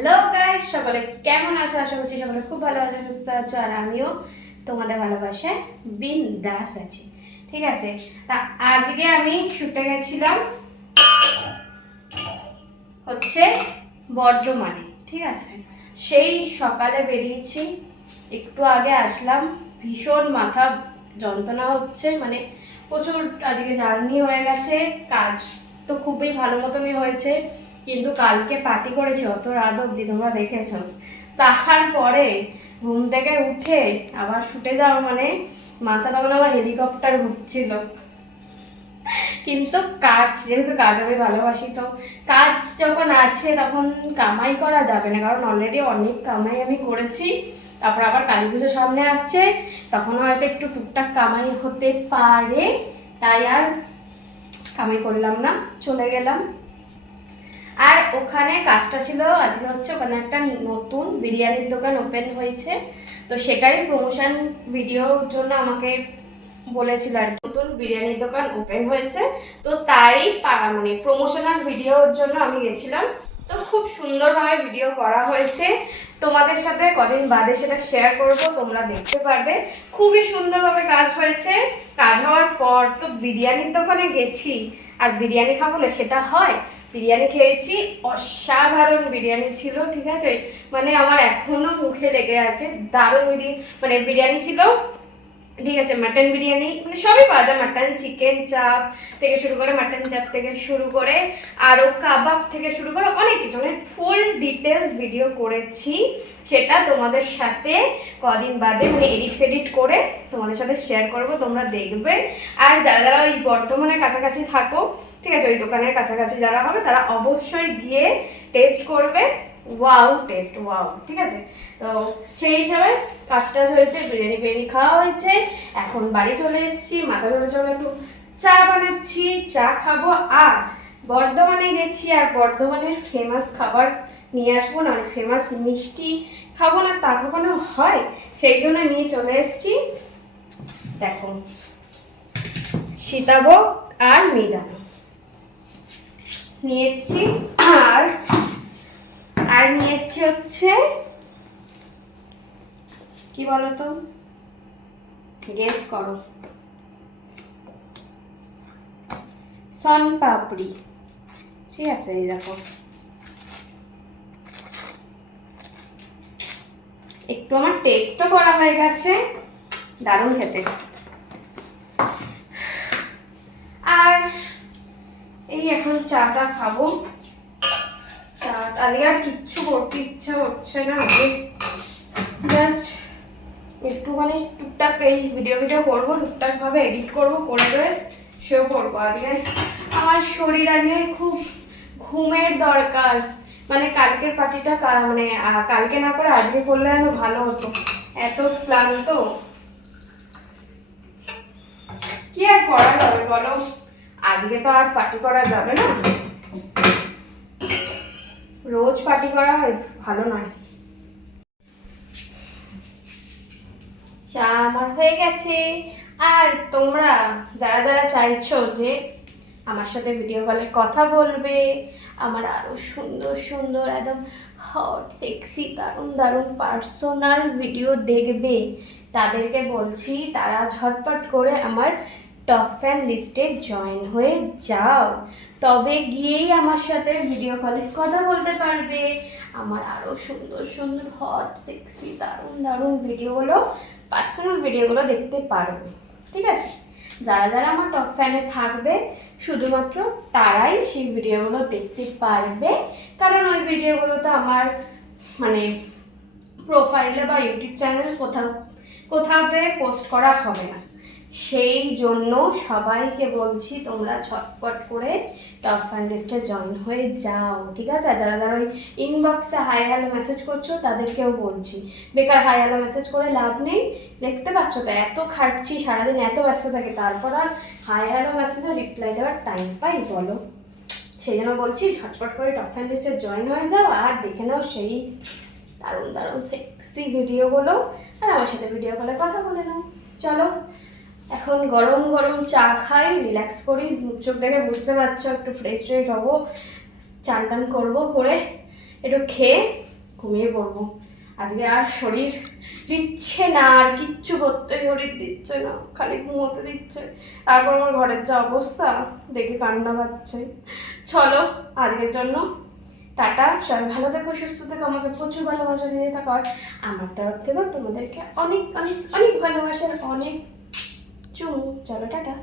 Hello guys সকলে কেমন আছো? আশা করছি সকলে খুব ভালো আছো, সুস্থ আছো, আর আমিও তোমাদের ভালোবাসায় বিন্দাস আছি। ঠিক আছে? তা আজকে আমি ছুটে গেছিলাম হচ্ছে বর্ধমানে। ঠিক আছে? সেই সকালে বেরিয়েছি। একটু আগে আসলাম। ভীষণ মাথা যন্ত্রণা হচ্ছে। মানে প্রচুর আজকে জার্নি হয়ে গেছে। কাজ তো খুবই ভালো মতনই হয়েছে। কিন্তু কালকে পার্টি করেছি, অত রাত অব্দি তোমরা দেখেছ। তাহার পরে ঘুম থেকে উঠে আবার শুটে যাওয়া মানে মাথা তখন আমার হেলিকপ্টার ঘুরছিল। কিন্তু কাজ, যেহেতু কাজ আমি ভালোবাসি তো, কাজ যখন আছে তখন কামাই করা যাবে না, কারণ অলরেডি অনেক কামাই আমি করেছি। তারপর আবার কালী পুজো সামনে আসছে, তখন হয়তো একটু টুকটাক কামাই হতে পারে, তাই আর কামাই করলাম না, চলে গেলাম। আর ওখানে কাজটা ছিল, আজকে হচ্ছে ওখানে একটা নতুন বিরিয়ানির দোকান ওপেন হয়েছে। তো সেটারই প্রমোশন ভিডিওর জন্য আমাকে বলেছিল আর নতুন বিরিয়ানির দোকান ওপেন হয়েছে, তো তারই পা- মানে প্রমোশনাল ভিডিওর জন্য আমি গেছিলাম। তো খুব সুন্দরভাবে ভিডিও করা হয়েছে। তোমাদের সাথে কদিন বাদে সেটা শেয়ার করব, তোমরা দেখতে পারবে। খুবই সুন্দরভাবে কাজ হয়েছে। কাজ হওয়ার পর তো বিরিয়ানির দোকানে গেছি। আর বিরিয়ানি খাব না সেটা হয়। বিরিয়ানি খেয়েছি, অসাধারণ বিরিয়ানি ছিল, ঠিক আছে? মানে আমার এখনও মুখে লেগে আছে, দারুণ বিরিয়ানি মানে বিরিয়ানি ছিল, ঠিক আছে মাটন বিরিয়ানি মানে সবই পাওয়া যায় মাটন চিকেন চাপ থেকে শুরু করে মাটন চাপ থেকে শুরু করে আরও কাবাব থেকে শুরু করে অনেক কিছু মানে ফুল ডিটেলস ভিডিও করেছি, সেটা তোমাদের সাথে কদিন বাদে মানে এডিট ফেডিট করে তোমাদের সাথে শেয়ার করব, তোমরা দেখবে। আর যারা যারা ওই বর্তমানে কাছাকাছি থাকো ঠিক আছে, ওই দোকানের কাছাকাছি যারা হবে তারা অবশ্যই গিয়ে টেস্ট করবে। ওয়াও টেস্ট ওয়াও ঠিক আছে? তো সেই হিসাবে কাজ টাজ হয়েছে, বিরিয়ানি ফিরিয়ানি খাওয়া হয়েছে। এখন বাড়ি চলে এসেছি, মাথা ধরে চলে একটু চা বানাচ্ছি, চা খাব। আর বর্ধমানে গেছি, আর বর্ধমানের ফেমাস খাবার নিয়ে আসব না অনেক ফেমাস মিষ্টি খাব না, তা কখনো হয়। সেই জন্য নিয়ে চলে এসেছি। দেখো, সীতাভোগ আর মিদানো নিয়ে এসেছি। আর আর নিয়ে এসেছি হচ্ছে, কি বলো তো গেস করো। সন পাপড়ি ঠিক আছে, এই দেখো। একটু আমার টেস্টও করা হয়ে গেছে। দারুণ খেতে আর এই এখন চাটা খাব। চা আর কিচ্ছু করতে ইচ্ছা হচ্ছে না আজকে জাস্ট একটুখানি টুকটাক এই ভিডিও ভিডিও করব, টুকটাকভাবে এডিট করব, করে করে সেও করব। আজকে আমার শরীর আজকে খুব ঘুমের দরকার। মানে কালকের পার্টিটা মানে কালকে না করে আজকে করলে যেন ভালো হতো। এত ক্লান্ত। কি আর করা যাবে বলো? আজকে তো আর পার্টি করা যাবে না। রোজ পার্টি করা হয়, ভালো নয়। চা আমার হয়ে গেছে। আর তোমরা যারা যারা চাইছো যে আমার সাথে ভিডিও কলে কথা বলবে, আমার আরও সুন্দর সুন্দর একদম হট সেক্সি দারুণ দারুণ পার্সোনাল ভিডিও দেখবে, তাদেরকে বলছি, তারা ঝটপট করে আমার টপ ফ্যান লিস্টে জয়েন হয়ে যাও। তবে গিয়েই আমার সাথে ভিডিও কলে কথা বলতে পারবে। আমার আরও সুন্দর সুন্দর হট সেক্সি দারুণ দারুণ ভিডিওগুলো পার্সোনাল ভিডিওগুলো দেখতে পারবে। ঠিক আছে? যারা যারা আমার টপ ফ্যানে থাকবে, শুধুমাত্র তারাই সেই ভিডিওগুলো দেখতে পারবে। কারণ ওই ভিডিওগুলো তো আমার মানে প্রোফাইলে বা ইউটিউব চ্যানেল কোথাও, কোথাওতে পোস্ট করা হবে না। সেই জন্য সবাইকে বলছি তোমরা ঝটপট করে টপ ফ্যান লিস্টে জয়েন হয়ে যাও, ঠিক আছে? যারা যারা ওই ইনবক্সে হাই হ্যালো মেসেজ করছ, তাদেরকেও বলছি। বেকার হাই হ্যালো মেসেজ করে লাভ নেই, দেখতে পাচ্ছ তো? এত খাটছি, সারাদিন এত ব্যস্ত থাকে, তারপর আর হাই হ্যালো মেসেজে রিপ্লাই দেওয়ার টাইম পাই, বলো। সেই জন্য বলছি ঝটপট করে টপ ফ্যান লিস্টে জয়েন হয়ে যাও, আর দেখে নাও সেই দারুণ দারুণ সেক্সি ভিডিওগুলো আর আমার সাথে ভিডিও কলে কথা বলে নাও। চলো এখন গরম গরম চা খাই রিল্যাক্স করি মুখ চোখ দেখে বুঝতে পারছ, একটু ফ্রেশ ট্রেশ হব, চান টান করব করে একটু খেয়ে ঘুমিয়ে পড়ব। আজকে আর শরীর দিচ্ছে না, আর কিচ্ছু করতে শরীর দিচ্ছে না, খালি ঘুমোতে দিচ্ছে। তারপর আমার ঘরের যা অবস্থা, দেখে কান্না পাচ্ছে। চলো, আজকের জন্য টাটা, সবাই ভালো থেকো, সুস্থ থেকো, আমাকে প্রচুর ভালোবাসা দিয়ে থাকো আমার তরফ থেকেও তোমাদেরকে অনেক অনেক অনেক ভালোবাসার, অনেক চুমু চলো টাটা।